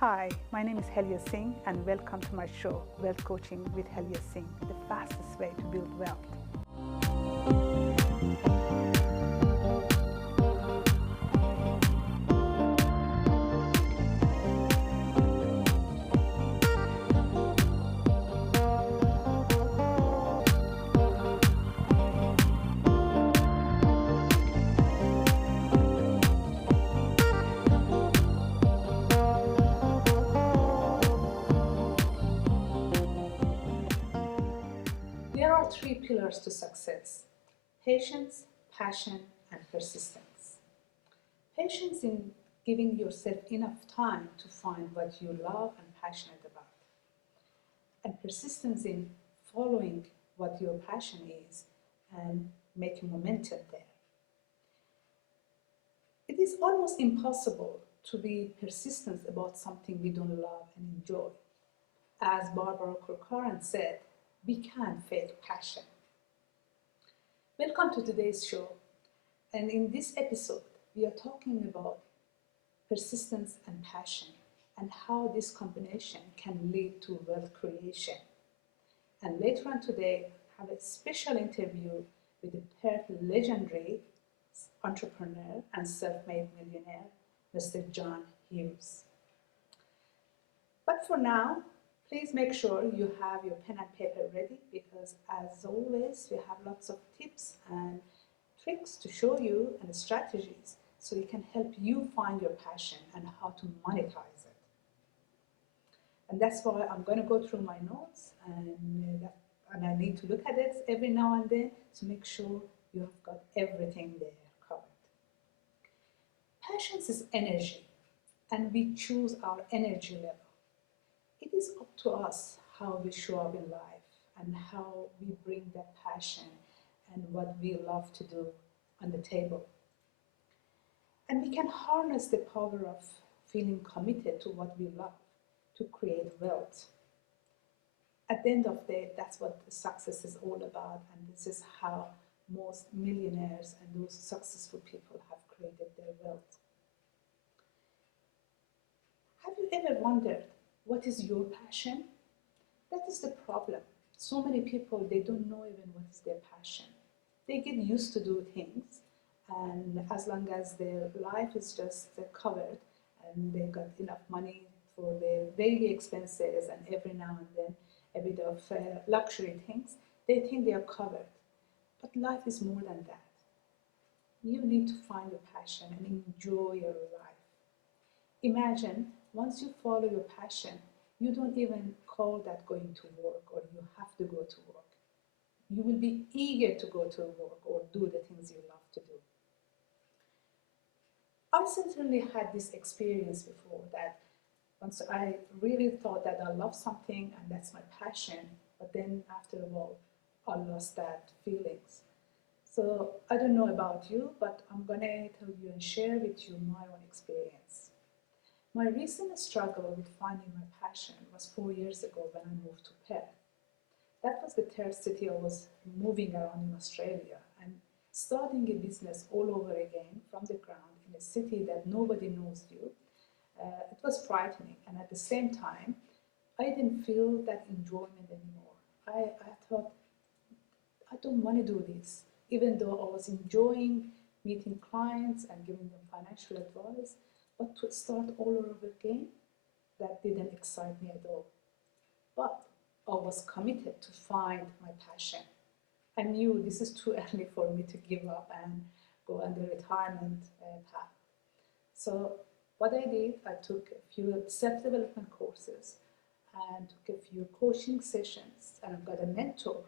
Hi, my name is Helia Singh and welcome to my show, Wealth Coaching with Helia Singh, the fastest way to build wealth. There are three pillars to success: patience, passion, and persistence. Patience in giving yourself enough time to find what you love and passionate about. And persistence in following what your passion is and making momentum there. It is almost impossible to be persistent about something we don't love and enjoy. As Barbara Corcoran said, we can't fake passion. Welcome to today's show. And in this episode, we are talking about persistence and passion and how this combination can lead to wealth creation. And later on today, I have a special interview with the Perth legendary entrepreneur and self-made millionaire, Mr. John Hughes. But for now, please make sure you have your pen and paper ready because, as always, we have lots of tips and tricks to show you and strategies so it can help you find your passion and how to monetize it. And that's why I'm going to go through my notes and I need to look at it every now and then to make sure you have got everything there covered. Passion is energy, and we choose our energy level. It is up to us how we show up in life and how we bring that passion and what we love to do on the table. And we can harness the power of feeling committed to what we love to create wealth. At the end of the day, that's what the success is all about, and this is how most millionaires and those successful people have created their wealth. Have you ever wondered what is your passion? That is the problem. So many people, they don't know even what is their passion. They get used to do things, and as long as their life is just covered and they've got enough money for their daily expenses and every now and then a bit of luxury things, they think they are covered. But life is more than that. You need to find your passion and enjoy your life. Imagine once you follow your passion, you don't even call that going to work or you have to go to work. You will be eager to go to work or do the things you love to do. I certainly had this experience before that once I really thought that I love something and that's my passion, but then after a while, I lost that feelings. So I don't know about you, but I'm gonna tell you and share with you my own experience. My recent struggle with finding my passion was 4 years ago when I moved to Perth. That was the third city I was moving around in Australia and starting a business all over again from the ground in a city that nobody knows you. It was frightening, and at the same time, I didn't feel that enjoyment anymore. I thought, I don't want to do this, even though I was enjoying meeting clients and giving them financial advice, but to start all over again, that didn't excite me at all. But I was committed to find my passion. I knew this is too early for me to give up and go on the retirement path. So what I did, I took a few self-development courses and took a few coaching sessions, and I got a mentor,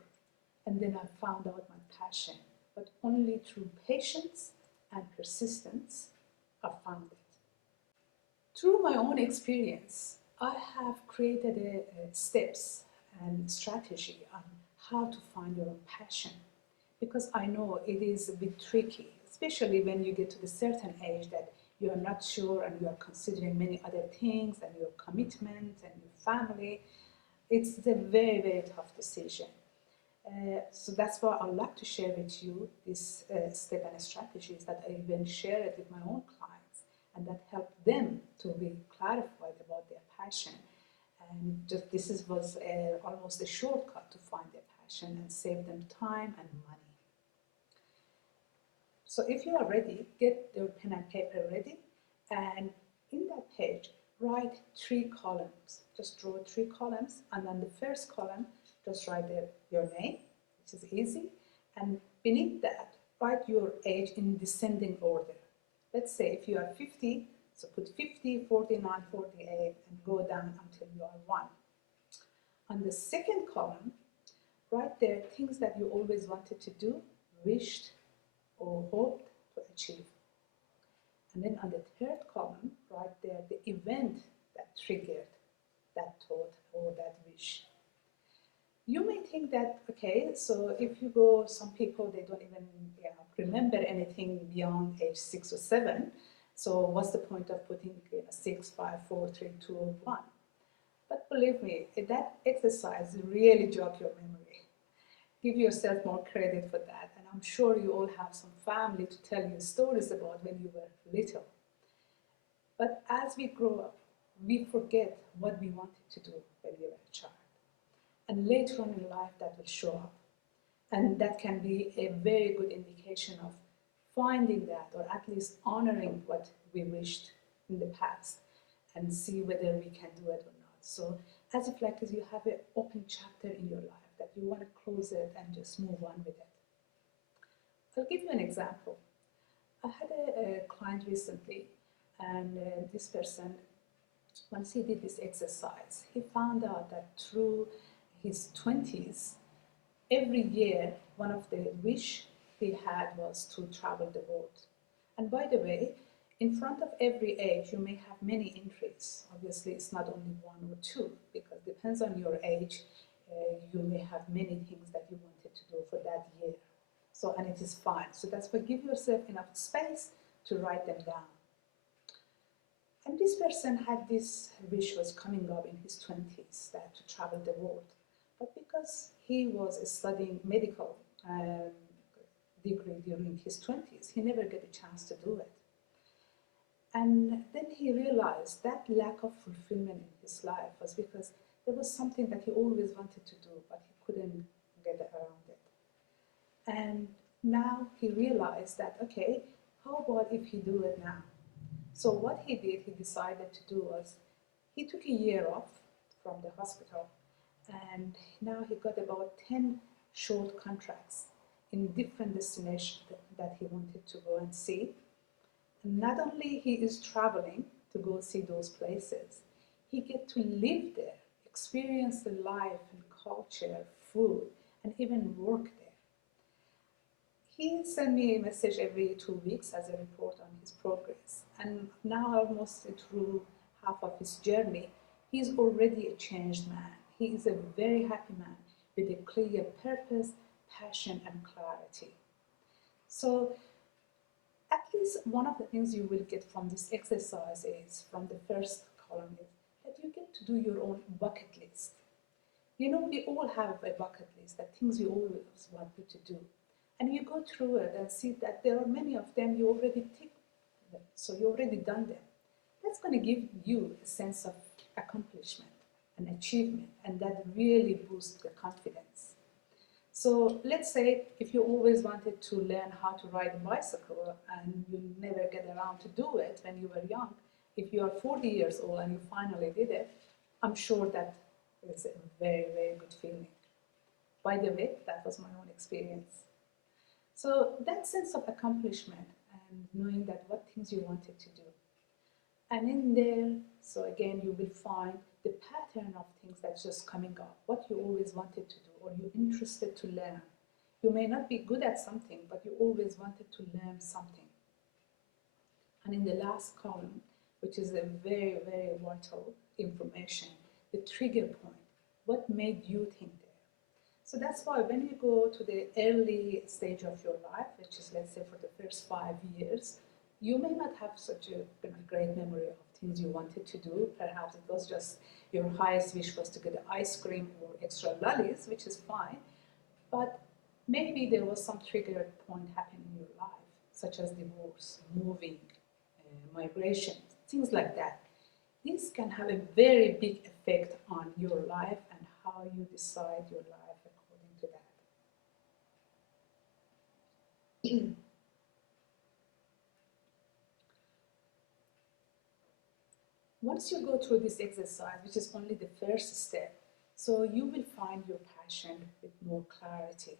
and then I found out my passion. But only through patience and persistence, I found it. Through my own experience, I have created steps and strategy on how to find your own passion, because I know it is a bit tricky, especially when you get to the certain age that you are not sure and you are considering many other things and your commitment and your family. It's a very, very tough decision. So that's why I'd like to share with you this step and strategies that I even share it with my own clients and that help them to be clarified about their passion. And just, was almost a shortcut to find their passion and save them time and money. So if you are ready, get your pen and paper ready, and in that page, write 3 columns. Just draw 3 columns, and on the first column, just write your name, which is easy, and beneath that, write your age in descending order. Let's say if you are 50, so put 50, 49, 48, and go down until you are 1. On the second column, write there things that you always wanted to do, wished, or hoped to achieve. And then on the third column, write there the event that triggered that thought or that wish. You may think that, okay, so if you go, some people, they don't even remember anything beyond age 6 or 7. So what's the point of putting 6, 5, 4, 3, 2, 1? But believe me, that exercise really jog your memory. Give yourself more credit for that. And I'm sure you all have some family to tell you stories about when you were little. But as we grow up, we forget what we wanted to do when we were a child. And later on in life, that will show up. And that can be a very good indication of finding that, or at least honoring what we wished in the past, and see whether we can do it or not. So as if like as you have an open chapter in your life that you want to close it and just move on with it. I'll give you an example. I had a client recently, and this person, once he did this exercise, he found out that through his 20s, every year, one of the wish he had was to travel the world. And by the way, in front of every age, you may have many entries. Obviously, it's not only 1 or 2, because it depends on your age. You may have many things that you wanted to do for that year. So, and it is fine. So that's why give yourself enough space to write them down. And this person had this wish was coming up in his 20s, that to travel the world. But because he was studying medical degree during his 20s, he never got a chance to do it. And then he realized that lack of fulfillment in his life was because there was something that he always wanted to do, but he couldn't get around it. And now he realized that, okay, how about if he do it now? So what he did, he decided to do was, he took a year off from the hospital, and now he got about 10 short contracts in different destinations that he wanted to go and see. And not only he is traveling to go see those places, he get to live there, experience the life and culture, food, and even work there. He sent me a message every 2 weeks as a report on his progress. And now, almost through half of his journey, he's already a changed man. He is a very happy man with a clear purpose, passion, and clarity. So at least one of the things you will get from this exercise is, from the first column, is that you get to do your own bucket list. You know, we all have a bucket list, that things we always wanted to do. And you go through it and see that there are many of them you already ticked them, so you already done them. That's going to give you a sense of accomplishment and achievement, and that really boosts the confidence. So let's say if you always wanted to learn how to ride a bicycle and you never get around to do it when you were young, if you are 40 years old and you finally did it, I'm sure that is a very, very good feeling. By the way, that was my own experience. So that sense of accomplishment and knowing that what things you wanted to do. And in there, so again, you will find the pattern of things that's just coming up, what you always wanted to do or you're interested to learn. You may not be good at something, but you always wanted to learn something. And in the last column, which is a very, very vital information, the trigger point, what made you think there? So that's why when you go to the early stage of your life, which is, let's say, for the first 5 years, you may not have such a great memory of things you wanted to do. Perhaps it was just your highest wish was to get ice cream or extra lollies, which is fine. But maybe there was some trigger point happening in your life, such as divorce, moving, migration, things like that. This can have a very big effect on your life and how you decide your life according to that. Once you go through this exercise, which is only the first step, so you will find your passion with more clarity.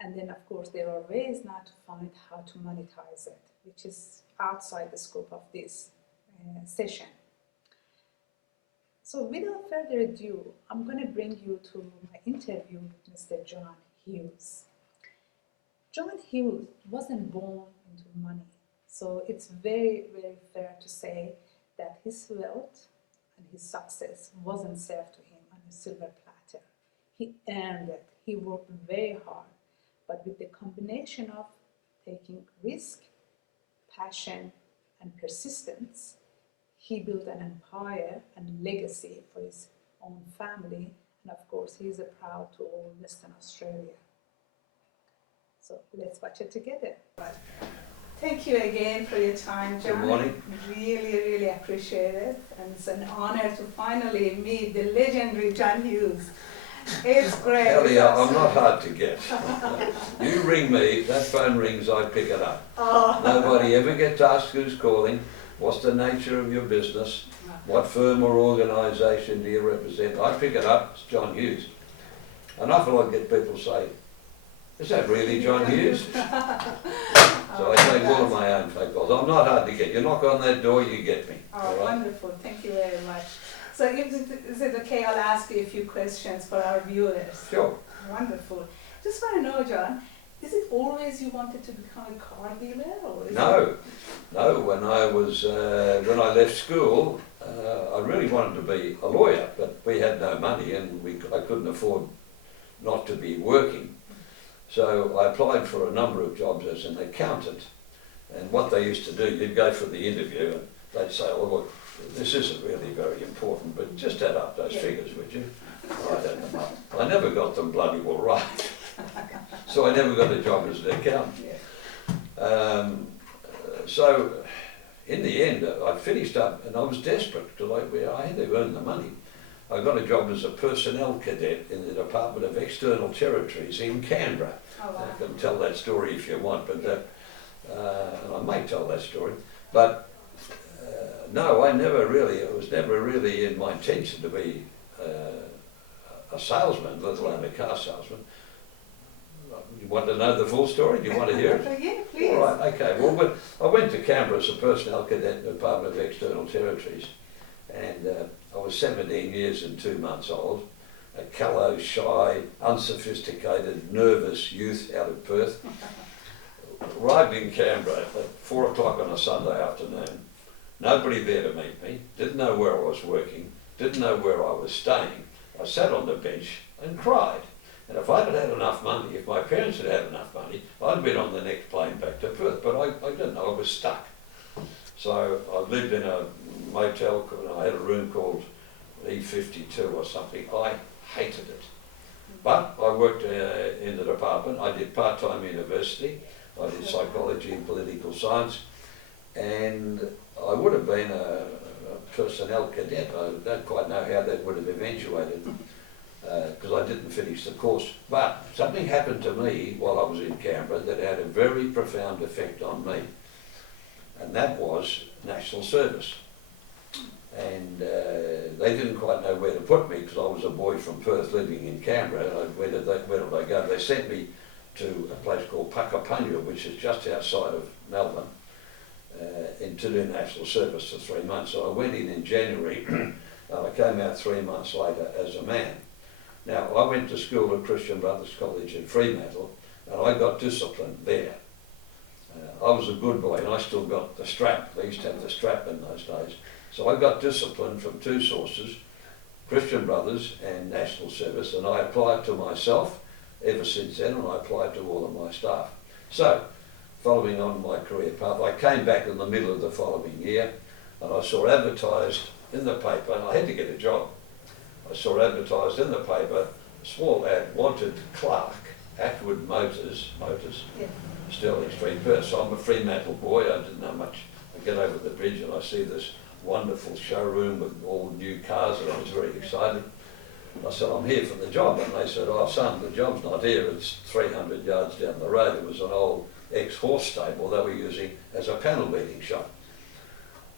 And then, of course, there are ways now to find how to monetize it, which is outside the scope of this session. So without further ado, I'm going to bring you to my interview with Mr. John Hughes. John Hughes wasn't born into money, so it's very, very fair to say that his wealth and his success wasn't served to him on a silver platter. He earned it. He worked very hard, but with the combination of taking risk, passion, and persistence, he built an empire and legacy for his own family, and of course, he is proud to all Western Australia. So let's watch it together. Thank you again for your time, John. Good morning. Really, really appreciate it, and it's an honor to finally meet the legendary John Hughes. It's great. Helia, I'm not hard to get. You ring me, that phone rings, I pick it up. Oh. Nobody ever gets asked who's calling, what's the nature of your business, what firm or organisation do you represent. I pick it up, it's John Hughes. And often I get people say, is that really John Hughes? So I take all of my own phone calls. I'm not hard to get. You knock on that door, you get me. Oh, all right? wonderful. Thank you very much. So is it okay, I'll ask you a few questions for our viewers? Sure. Wonderful. Just want to know, John, is it always you wanted to become a car dealer? Or is No. When I left school, I really wanted to be a lawyer, but we had no money and I couldn't afford not to be working. So I applied for a number of jobs as an accountant. And what they used to do, you'd go for the interview and they'd say, oh look, this isn't really very important, but just add up those figures, would you? I'd add them up. I never got them bloody well right. So I never got a job as an accountant. So in the end, I finished up and I was desperate because I had to earn the money. I got a job as a personnel cadet in the Department of External Territories in Canberra. Oh, wow. I can tell that story if you want, but and I may tell that story. But no, it was never really in my intention to be a salesman, let alone a car salesman. You want to know the full story? Do you want to hear it? Yeah, please. All right, okay. Well, I went to Canberra as a personnel cadet in the Department of External Territories, and I was 17 years and 2 months old, a callow, shy, unsophisticated, nervous youth out of Perth. Arrived in Canberra at 4 o'clock on a Sunday afternoon. Nobody there to meet me, didn't know where I was working, didn't know where I was staying. I sat on the bench and cried. And if I'd had enough money, if my parents had had enough money, I'd have been on the next plane back to Perth, but I didn't know, I was stuck. So I lived in a motel, I had a room called E52 or something. I hated it. But I worked in the department, I did part-time university, I did psychology and political science, and I would have been a personnel cadet. I don't quite know how that would have eventuated because I didn't finish the course. But something happened to me while I was in Canberra that had a very profound effect on me, and that was national service. And they didn't quite know where to put me because I was a boy from Perth living in Canberra. Where did I go? They sent me to a place called Puckapunya, which is just outside of Melbourne, to do national service for 3 months. So I went in January and I came out 3 months later as a man. Now, I went to school at Christian Brothers College in Fremantle and I got disciplined there. I was a good boy and I still got the strap. They used to have the strap in those days. So I got disciplined from 2 sources, Christian Brothers and National Service, and I applied to myself ever since then, and I applied to all of my staff. So, following on my career path, I came back in the middle of the following year, and I saw advertised in the paper, and I had to get a job. I saw advertised in the paper, a small ad, wanted clerk, Atwood Motors, Stirling Street, Perth. So I'm a Fremantle boy, I didn't know much. I get over the bridge and I see this wonderful showroom with all new cars, and I was very excited. I said, I'm here for the job, and they said, oh son, the job's not here, it's 300 yards down the road. It was an old ex-horse stable they were using as a panel beating shop.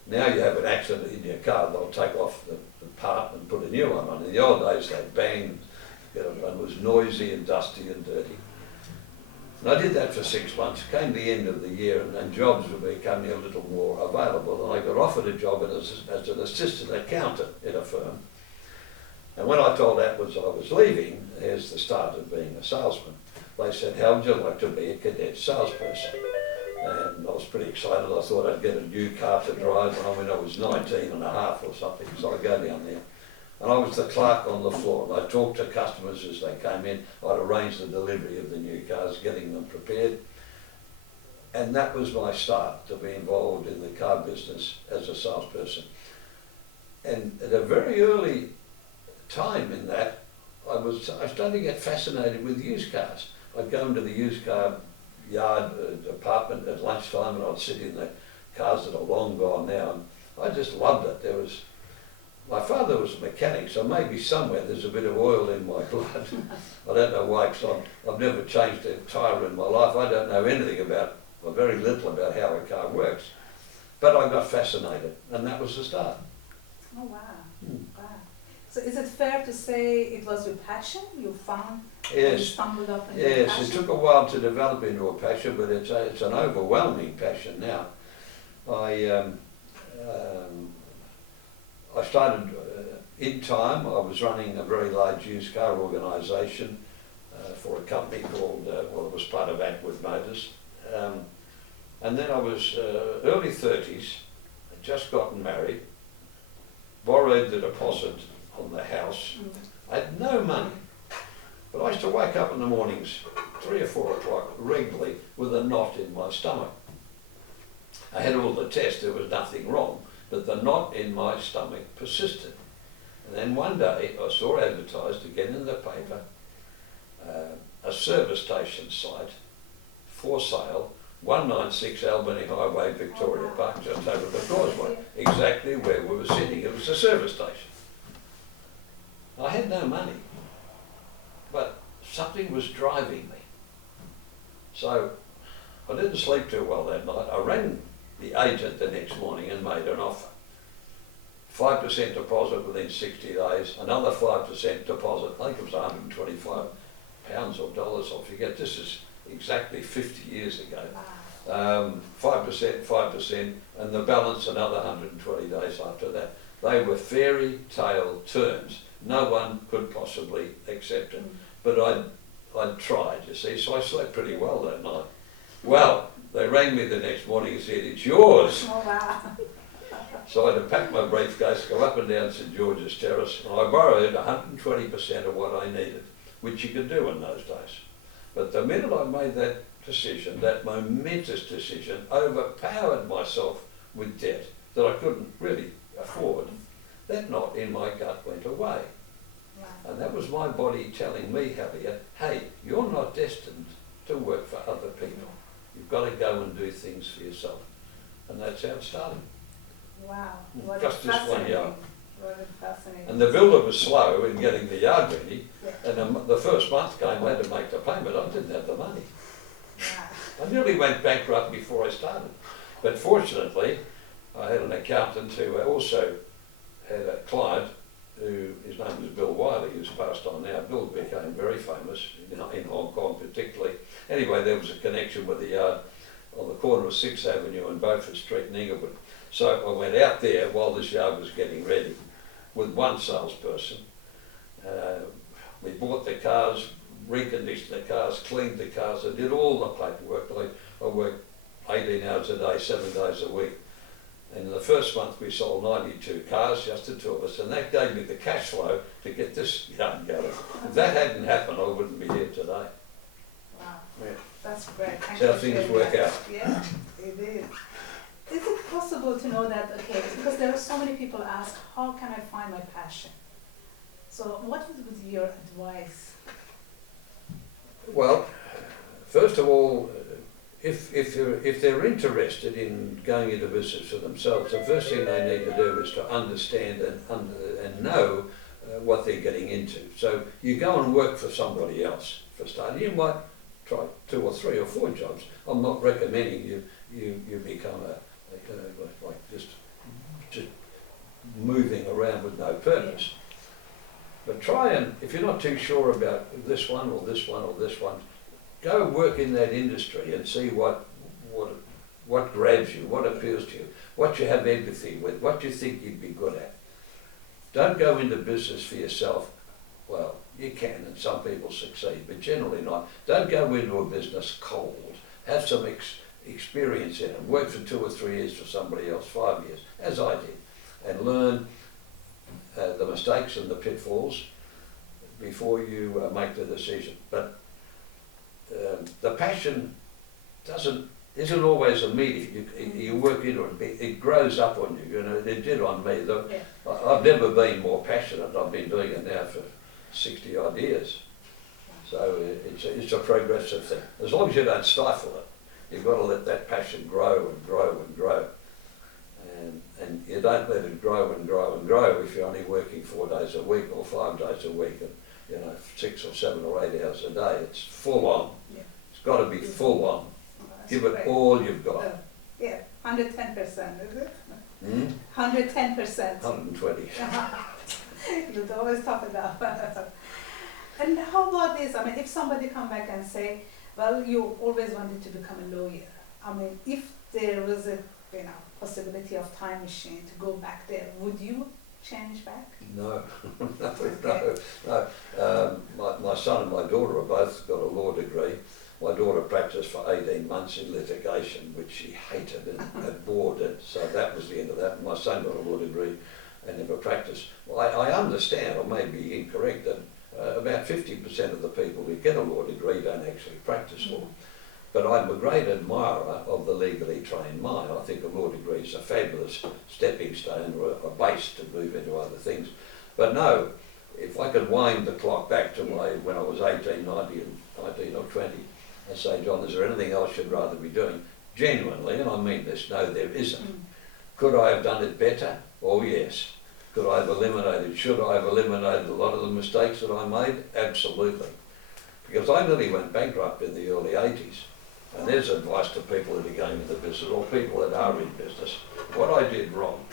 Now you have an accident in your car, they'll take off the part and put a new one on. In the old days they banged, and it was noisy and dusty and dirty. And I did that for 6 months. Came the end of the year, and jobs were becoming a little more available, and I got offered a job as an assistant accountant in a firm. And when I told Atwood's I was leaving, here's the start of being a salesman. They said, how would you like to be a cadet salesperson? And I was pretty excited. I thought I'd get a new car to drive when I was 19 and a half or something. So I go down there. And I was the clerk on the floor. And I talked to customers as they came in. I'd arrange the delivery of the new cars, getting them prepared. And that was my start, to be involved in the car business as a salesperson. And at a very early time in that, I started to get fascinated with used cars. I'd go into the used car yard department at lunchtime, and I'd sit in the cars that are long gone now, and I just loved it. My father was a mechanic, so maybe somewhere there's a bit of oil in my blood. I don't know why, because I've never changed a tyre in my life. I don't know anything about, or very little about how a car works. But I got fascinated, and that was the start. Oh wow. Wow. So is it fair to say it was your passion you found? Yes. You stumbled up into Yes, passion? it took a while to develop into a passion, but it's an overwhelming passion now. I started in time. I was running a very large used car organisation for a company called, well, it was part of Atwood Motors. And then I was early 30s, had just gotten married, borrowed the deposit on the house. I had no money, but I used to wake up in the mornings, 3 or 4 o'clock, regularly, with a knot in my stomach. I had all the tests, there was nothing wrong, but the knot in my stomach persisted. And then one day I saw advertised again in the paper, a service station site for sale, 196 Albany Highway, Victoria Park, just over the causeway, exactly where we were sitting. It was a service station. I had no money, but something was driving me. So I didn't sleep too well that night. I rang the agent the next morning and made an offer. 5% deposit within 60 days, another 5% deposit, I think it was 125 pounds or dollars, I forget, this is exactly 50 years ago. 5%, and the balance another 120 days after that. They were fairy tale terms. No one could possibly accept it. But I'd tried, you see, so I slept pretty well that night. Well, they rang me the next morning and said, it's yours. Oh wow. So I had to pack my briefcase, go up and down St George's Terrace, and I borrowed 120% of what I needed, which you could do in those days. But the minute I made that decision, that momentous decision, overpowered myself with debt that I couldn't really afford, that knot in my gut went away. Wow. And that was my body telling me, Helia, hey, you're not destined to work for other people. You've got to go and do things for yourself. And that's how it started. Wow. What Just this one yard. What a fascinating. And the builder was slow in getting the yard ready. Yeah. And the first month came, I had to make the payment. I didn't have the money. Wow. I nearly went bankrupt before I started. But fortunately, I had an accountant who also had a client who, his name was Bill Wiley, who's passed on now. Bill became very famous in Hong Kong particularly. Anyway, there was a connection with the yard on the corner of 6th Avenue and Beaufort Street in Inglewood. So I went out there while this yard was getting ready with one salesperson. We bought the cars, reconditioned the cars, cleaned the cars, I did all the paperwork. I worked 18 hours a day, 7 days a week. And in the first month we sold 92 cars, just the two of us, and that gave me the cash flow to get this yard going. If that hadn't happened, I wouldn't be here today. Wow. Yeah. That's great. That's how things work out. Yeah, it is. Is it possible to know that, okay, because there are so many people ask, how can I find my passion? So what would be your advice? Well, first of all, if they're interested in going into business for themselves, the first thing they need to do is to understand and know what they're getting into. So you go and work for somebody else for starting. You might try 2 or 3 or 4 jobs. I'm not recommending you become like just moving around with no purpose. But try and, if you're not too sure about this one or this one or this one, go work in that industry and see what grabs you, what appeals to you, what you have empathy with, what you think you'd be good at. Don't go into business for yourself. Well, you can, and some people succeed, but generally not. Don't go into a business cold. Have some experience in it. Work for 2 or 3 years for somebody else, 5 years, as I did, and learn the mistakes and the pitfalls before you make the decision. But the passion isn't always immediate. You work into it, it grows up on you. You know, it did on me. I've never been more passionate. I've been doing it now for 60 odd years. So it's a progressive thing. As long as you don't stifle it, you've got to let that passion grow and grow and grow. And you don't let it grow and grow and grow if you're only working 4 days a week or 5 days a week, and 6 or 7 or 8 hours a day. It's full on. Yeah. It's got to be full on. Give it all you've got. Yeah, 110%, is it? 110%. 120. You'd always talk about that. And how about this? I mean, if somebody come back and say, well, you always wanted to become a lawyer. I mean, if there was a possibility of time machine to go back there, would you change back? No, no. My son and my daughter have both got a law degree. My daughter practiced for 18 months in litigation, which she hated and had bored it, so that was the end of that. My son got a law degree and never practiced. Well, I understand, or may be incorrect, that about 50% of the people who get a law degree don't actually practice law. But I'm a great admirer of the legally trained mind. I think a law degree is a fabulous stepping stone or a base to move into other things. But no, if I could wind the clock back to when I was 18, 19 or 20, and say, John, is there anything else you'd rather be doing? Genuinely, and I mean this, no, there isn't. Could I have done it better? Oh yes. Should I have eliminated a lot of the mistakes that I made? Absolutely. Because I nearly went bankrupt in the early 80s. And there's advice to people that are going into business or people that are in business. What I did wrong,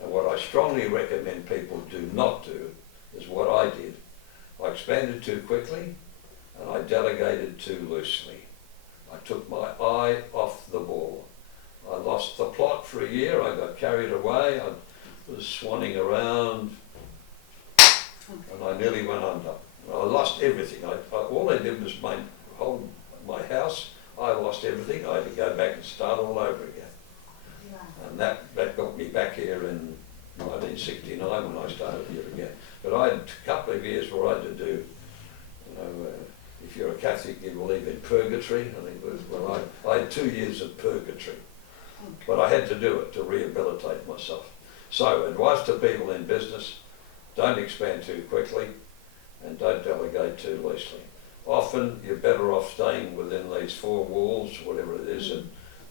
and what I strongly recommend people do not do, is what I did. I expanded too quickly and I delegated too loosely. I took my eye off the ball. I lost the plot for a year, I got carried away, I was swanning around and I nearly went under. I lost everything. All I did was hold my house. I lost everything. I had to go back and start all over again. Yeah. And that got me back here in 1969 when I started here again. But I had a couple of years where I had to do, if you're a Catholic, you believe in purgatory. I think it was, well, I had 2 years of purgatory. Okay. But I had to do it to rehabilitate myself. So, advice to people in business, don't expand too quickly and don't delegate too loosely. Often you're better off staying within these 4 walls, whatever it is, and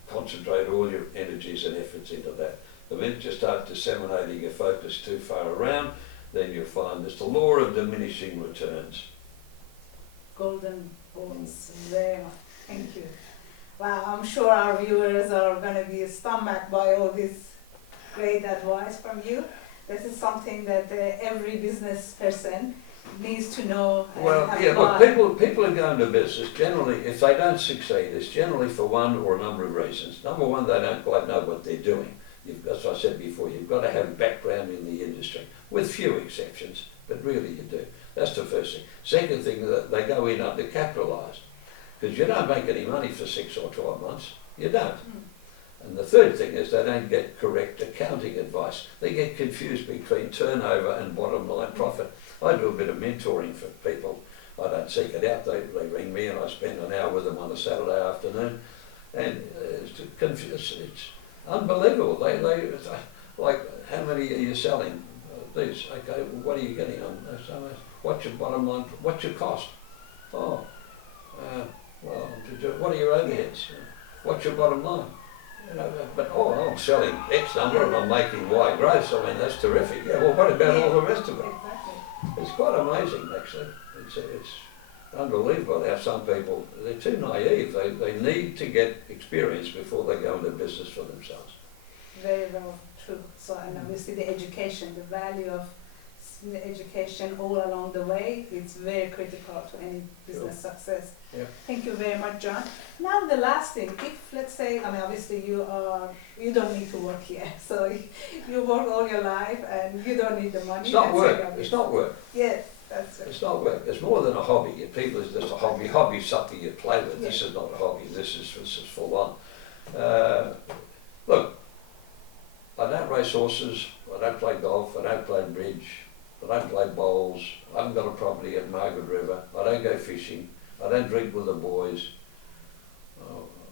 concentrate all your energies and efforts into that. The minute you start disseminating your focus too far around, then you'll find it's the law of diminishing returns. Golden balls, very much. Thank you. Wow, I'm sure our viewers are going to be stomached by all this great advice from you. This is something that every business person needs to know. Well, yeah, look, people who go into business, generally, if they don't succeed, it's generally for one or a number of reasons. Number one, they don't quite know what they're doing. As I said before, you've got to have background in the industry, with few exceptions, but really you do. That's the first thing. Second thing, that they go in undercapitalised, because you don't make any money for 6 or 12 months. You don't. And the third thing is they don't get correct accounting advice. They get confused between turnover and bottom line profit. I do a bit of mentoring for people. I don't seek it out. They ring me and I spend an hour with them on a Saturday afternoon. And it's unbelievable. They like, how many are you selling? These. Okay, what are you getting on? What's your bottom line? What's your cost? Oh, well, what are your overheads? What's your bottom line? You know, but I'm selling X number and I'm making Y gross. I mean, that's terrific. Yeah, well, what about all the rest of it? Exactly. It's quite amazing, actually. It's unbelievable how some people, they're too naive. They need to get experience before they go into business for themselves. Very well true. So, and obviously the education, the value of the education all along the way, it's very critical to any business success. Yeah. Thank you very much, John. Now the last thing, if let's say, I mean obviously you don't need to work here, so you work all your life and you don't need the money. It's not work. It's not work. Yes, that's it. It's not work. It's more than a hobby. People, it's just a hobby. Hobby is something you play with. Yeah. This is not a hobby. This is full on. Look, I don't race horses. I don't play golf. I don't play bridge. I don't play bowls. I haven't got a property at Margaret River. I don't go fishing. I don't drink with the boys.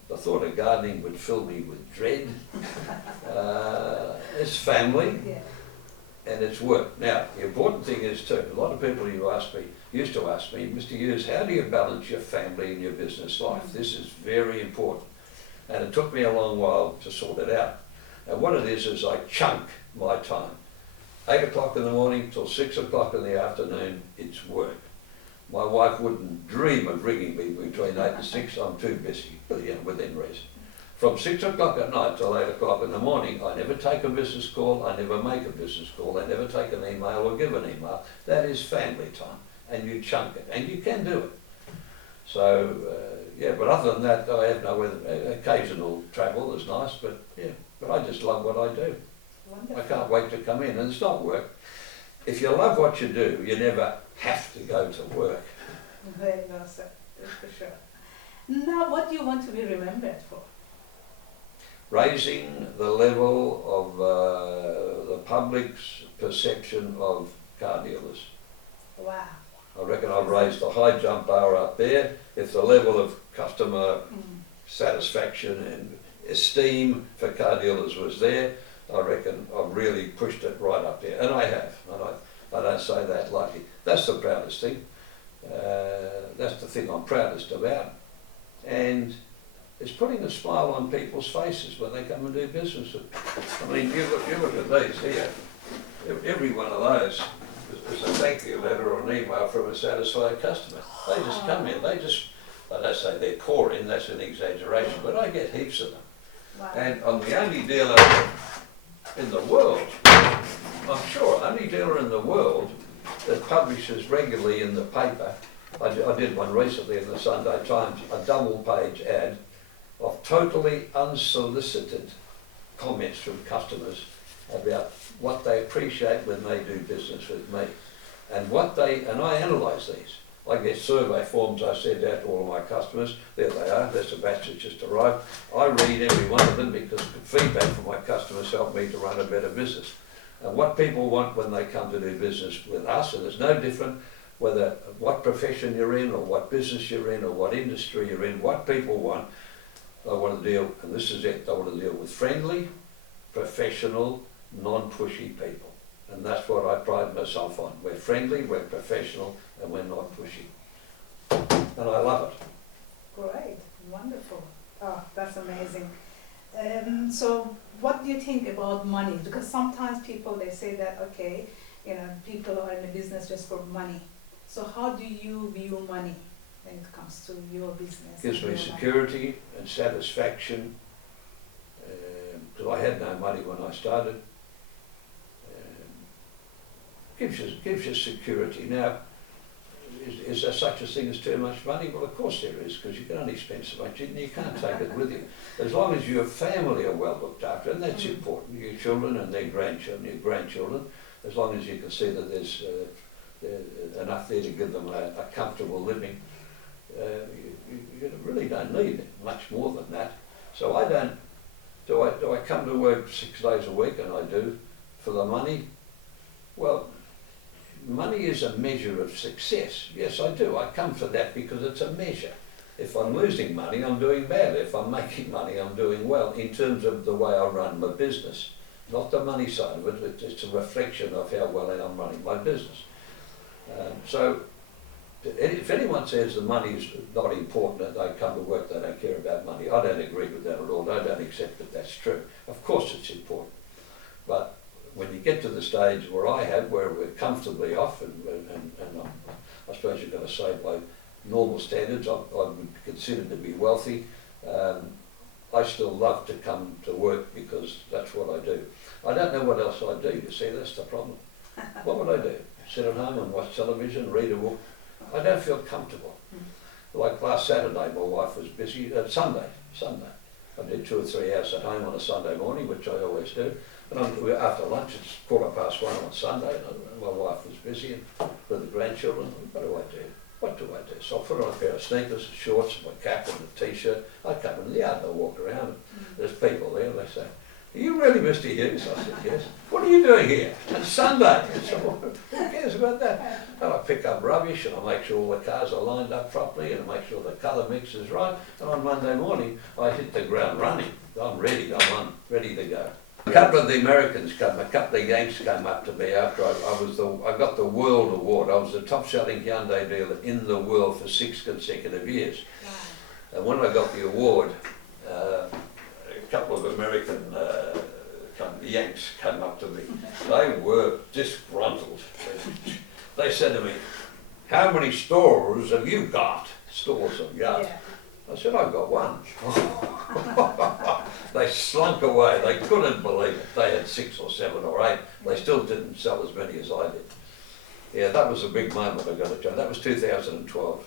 The thought of gardening would fill me with dread. It's family. Yeah. And it's work. Now, the important thing is too, a lot of people used to ask me, Mr. Hughes, how do you balance your family and your business life? This is very important. And it took me a long while to sort it out. And what it is I chunk my time. 8 o'clock in the morning till 6 o'clock in the afternoon, it's work. My wife wouldn't dream of ringing me between 8 and 6, I'm too busy, within reason. From 6 o'clock at night till 8 o'clock in the morning, I never take a business call, I never make a business call, I never take an email or give an email. That is family time, and you chunk it, and you can do it. So, but other than that, I have no occasional travel is nice, but I just love what I do. Wonderful. I can't wait to come in, and it's not work. If you love what you do, you never have to go to work. Very well said, that's for sure. Now, what do you want to be remembered for? Raising the level of the public's perception of car dealers. Wow. I reckon I've raised the high jump bar up there. If the level of customer satisfaction and esteem for car dealers was there, I reckon I've really pushed it right up there. And I have. And I don't say that lightly. That's the proudest thing. That's the thing I'm proudest about. And it's putting a smile on people's faces when they come and do business. I mean, you look at these here. Every one of those is a thank you letter or an email from a satisfied customer. They just come in. I don't say they're pouring, that's an exaggeration, but I get heaps of them. Wow. And I'm the only dealer in the world, I'm sure, only dealer in the world that publishes regularly in the paper. I did one recently in the Sunday Times, a double-page ad of totally unsolicited comments from customers about what they appreciate when they do business with me. And I analyse these. I get survey forms I send out to all of my customers. There they are, there's a batch that just arrived. I read every one of them because feedback from my customers help me to run a better business. And what people want when they come to do business with us, and it's no different whether what profession you're in or what business you're in or what industry you're in, what people want, I want to deal, and this is it, I want to deal with friendly, professional, non-pushy people. And that's what I pride myself on. We're friendly, we're professional, and we're not pushy. And I love it. Great, wonderful. Oh, that's amazing. So what do you think about money? Because sometimes people, they say that, okay, people are in the business just for money. So how do you view money when it comes to your business? Gives me security and satisfaction, because I had no money when I started. Gives you security. Now, is there such a thing as too much money? Well, of course there is, because you can only spend so much and you can't take it with you. As long as your family are well looked after, and that's important, your children and their grandchildren, as long as you can see that there's enough there to give them a comfortable living, you really don't need much more than that. So I don't, do I come to work 6 days a week, and I do, for the money? Well, money is a measure of success. Yes, I do. I come for that because it's a measure. If I'm losing money, I'm doing bad. If I'm making money, I'm doing well in terms of the way I run my business. Not the money side of it, it's a reflection of how well I'm running my business. So if anyone says the money's not important, that they come to work, they don't care about money, I don't agree with that at all. I don't accept that that's true. Of course it's important. But when you get to the stage where I have, where we're comfortably off, and I suppose you've got to say by normal standards, I would consider to be wealthy, I still love to come to work because that's what I do. I don't know what else I do, you see, that's the problem. What would I do? Sit at home and watch television, read a book? I don't feel comfortable. Like last Saturday, my wife was busy, Sunday. I did 2 or 3 hours at home on a Sunday morning, which I always do. And after lunch, it's 1:15 on Sunday, and my wife was busy with the grandchildren. What do I do? What do I do? So I put on a pair of sneakers, shorts, my cap and a t-shirt. I come in the yard and I walk around, and there's people there, and they say, "Are you really Mr. Hughes?" I said, "Yes." "What are you doing here? It's Sunday." So who cares about that? And I pick up rubbish, and I make sure all the cars are lined up properly, and I make sure the colour mix is right. And on Monday morning, I hit the ground running. I'm ready. I'm ready to go. A couple of the Americans a couple of Yanks came up to me after I got the World Award. I was the top-selling Hyundai dealer in the world for 6 consecutive years. Wow. And when I got the award, a couple of American Yanks came up to me. They were disgruntled. They said to me, "How many stores have you got?" Stores I've got. Yeah. I said, "I've got one." They slunk away. They couldn't believe it. They had 6 or 7 or 8. They still didn't sell as many as I did. Yeah, that was a big moment, I got to tell you. That was 2012.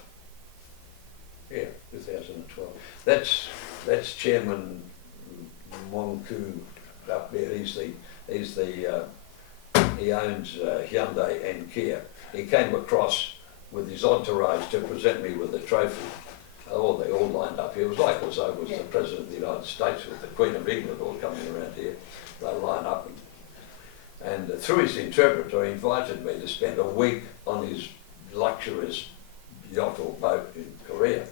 Yeah, 2012. That's Chairman Monku up there. He owns Hyundai and Kia. He came across with his entourage to present me with a trophy. Oh, they all lined up here. It was like as I was the President of the United States with the Queen of England all coming around here. They line up, and through his interpreter, he invited me to spend a week on his luxurious yacht or boat in Korea.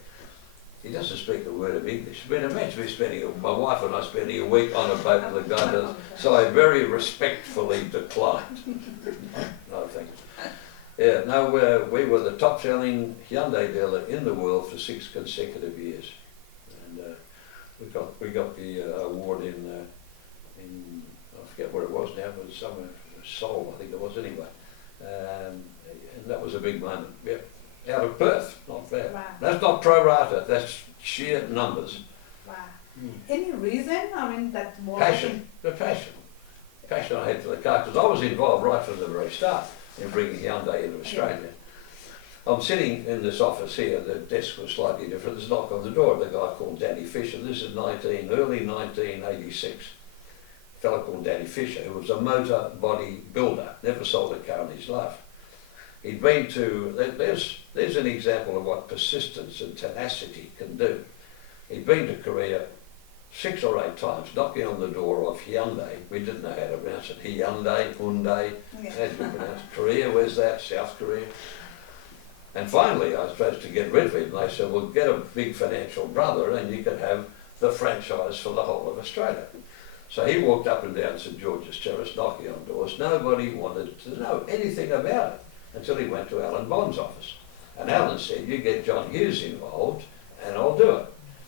He doesn't speak a word of English. I mean, imagine me my wife and I spending a week on a boat and the guy does. So I very respectfully declined. No, thank you. Yeah, no, we were the top-selling Hyundai dealer in the world for 6 consecutive years, and we got the award in I forget where it was now, but somewhere Seoul, I think it was anyway, and that was a big moment. Yeah, out of Perth, not bad. Wow. That's not pro rata. That's sheer numbers. Wow. Any reason? I mean, that more passion. The passion I had for the car, because I was involved right from the very start in bringing Hyundai into Australia. Yeah. I'm sitting in this office here, the desk was slightly different. There's a knock on the door, the guy called Danny Fisher. This is early 1986. A fellow called Danny Fisher, who was a motor body builder, never sold a car in his life. He'd been to, there's an example of what persistence and tenacity can do. He'd been to Korea 6 or 8 times, knocking on the door of Hyundai. We didn't know how to pronounce it. Hyundai, Hyundai, how do you pronounce it? Korea, where's that? South Korea. And finally, I was supposed to get rid of him. They said, "Well, get a big financial brother and you can have the franchise for the whole of Australia." So he walked up and down St George's Terrace knocking on doors. Nobody wanted to know anything about it until he went to Alan Bond's office. And Alan said, "You get John Hughes involved and I'll do it."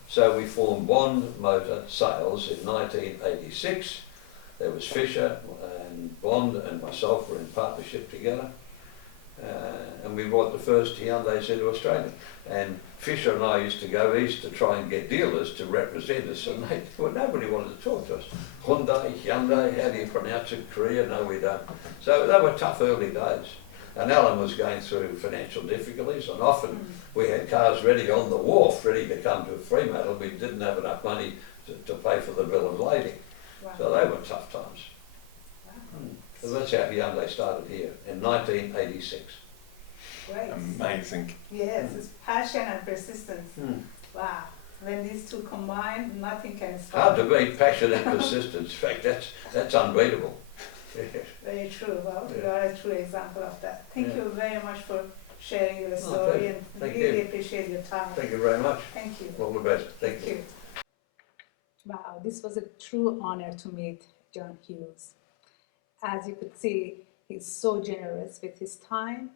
So we formed Bond Motor Sales in 1986. There was Fisher and Bond and myself were in partnership together. And we brought the first Hyundais into Australia. And Fisher and I used to go east to try and get dealers to represent us, and nobody wanted to talk to us. Hyundai, how do you pronounce it? Korea? No, we don't. So they were tough early days. And Alan was going through financial difficulties, and often we had cars ready on the wharf, ready to come to Fremantle. We didn't have enough money to pay for the bill of lading. Wow. So they were tough times. Wow. So that's how Hyundai started here in 1986. Great. Amazing. Yes, it's passion and persistence. Wow. When these two combine, nothing can stop. Hard to beat passion and persistence. In fact, that's unbeatable. Very true. Well, you are a true example of that. Thank you very much for sharing your story, and really appreciate your time. Thank you very much. Thank you. All the best. Thank you. Wow, this was a true honor to meet John Hughes. As you could see, he's so generous with his time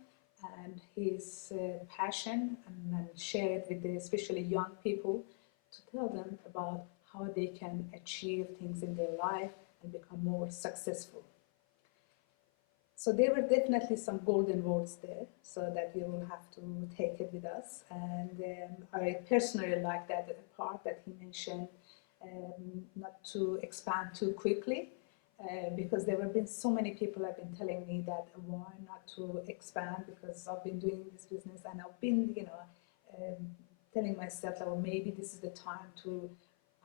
and his passion, and share it with the especially young people to tell them about how they can achieve things in their life and become more successful. So there were definitely some golden words there, so that we will have to take it with us. And I personally like that part that he mentioned, not to expand too quickly, because there have been so many people have been telling me that why not to expand, because I've been doing this business and I've been, telling myself that, well, maybe this is the time to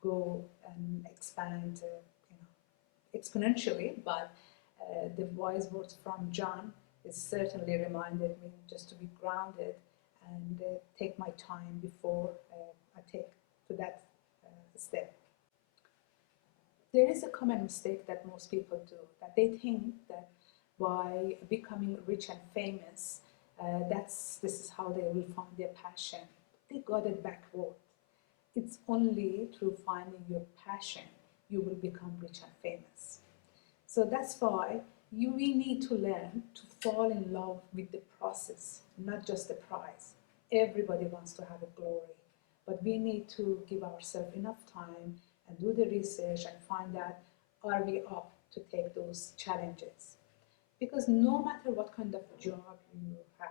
go and expand, exponentially. But the wise words from John is certainly reminded me just to be grounded and take my time before I take to that step. There is a common mistake that most people do, that they think that by becoming rich and famous, this is how they will find their passion. They got it backward. It's only through finding your passion you will become rich and famous. So that's why we need to learn to fall in love with the process, not just the prize. Everybody wants to have a glory, but we need to give ourselves enough time and do the research and find out, are we up to take those challenges? Because no matter what kind of job you have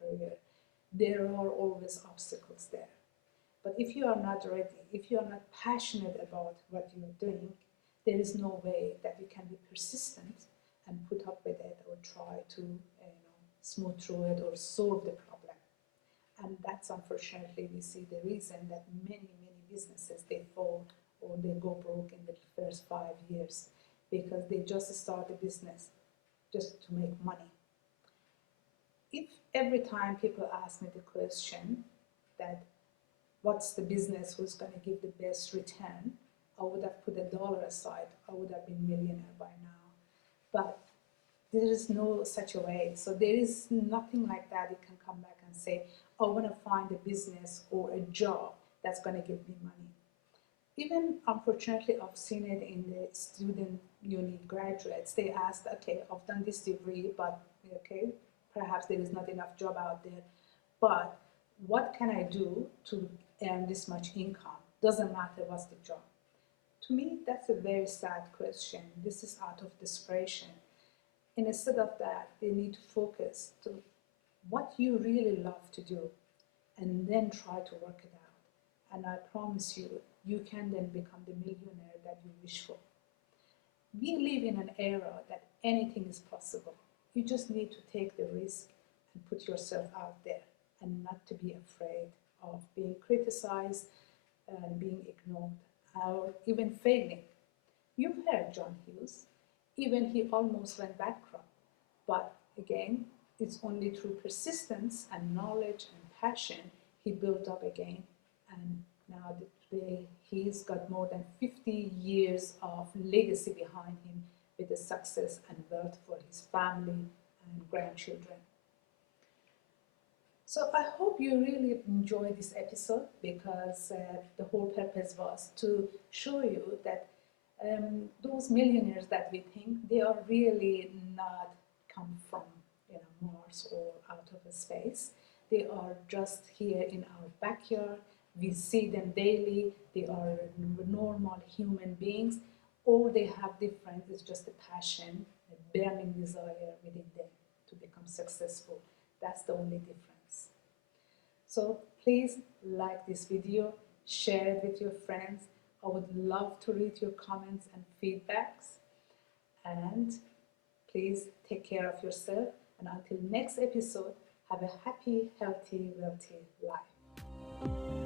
or career, there are always obstacles there. But if you are not ready, if you are not passionate about what you're doing, there is no way that you can be persistent and put up with it or try to smooth through it or solve the problem. And that's unfortunately we see the reason that many businesses, they fall or they go broke in the first 5 years, because they just start a business just to make money. If every time people ask me the question that what's the business who's going to give the best return, I would have put $1 aside. I would have been millionaire by now. But there is no such a way. So there is nothing like that. You can come back and say, I want to find a business or a job that's going to give me money. Even unfortunately, I've seen it in the student uni graduates. They asked, okay, I've done this degree, but okay, perhaps there is not enough job out there. But what can I do to earn this much income? Doesn't matter what's the job. To me, that's a very sad question. This is out of desperation. And instead of that, they need to focus to what you really love to do and then try to work it out. And I promise you, you can then become the millionaire that you wish for. We live in an era that anything is possible. You just need to take the risk and put yourself out there and not to be afraid of being criticized and being ignored or even failing. You've heard John Hughes. Even he almost went bankrupt. But again, it's only through persistence and knowledge and passion he built up again. And now today he's got more than 50 years of legacy behind him with the success and wealth for his family and grandchildren. So I hope you really enjoyed this episode, because the whole purpose was to show you that those millionaires that we think, they are really not come from Mars or out of space. They are just here in our backyard. We see them daily. They are normal human beings. All they have different is just a passion, a burning desire within them to become successful. That's the only difference. So please like this video, share it with your friends. I would love to read your comments and feedbacks. And please take care of yourself. And until next episode, have a happy, healthy, wealthy life.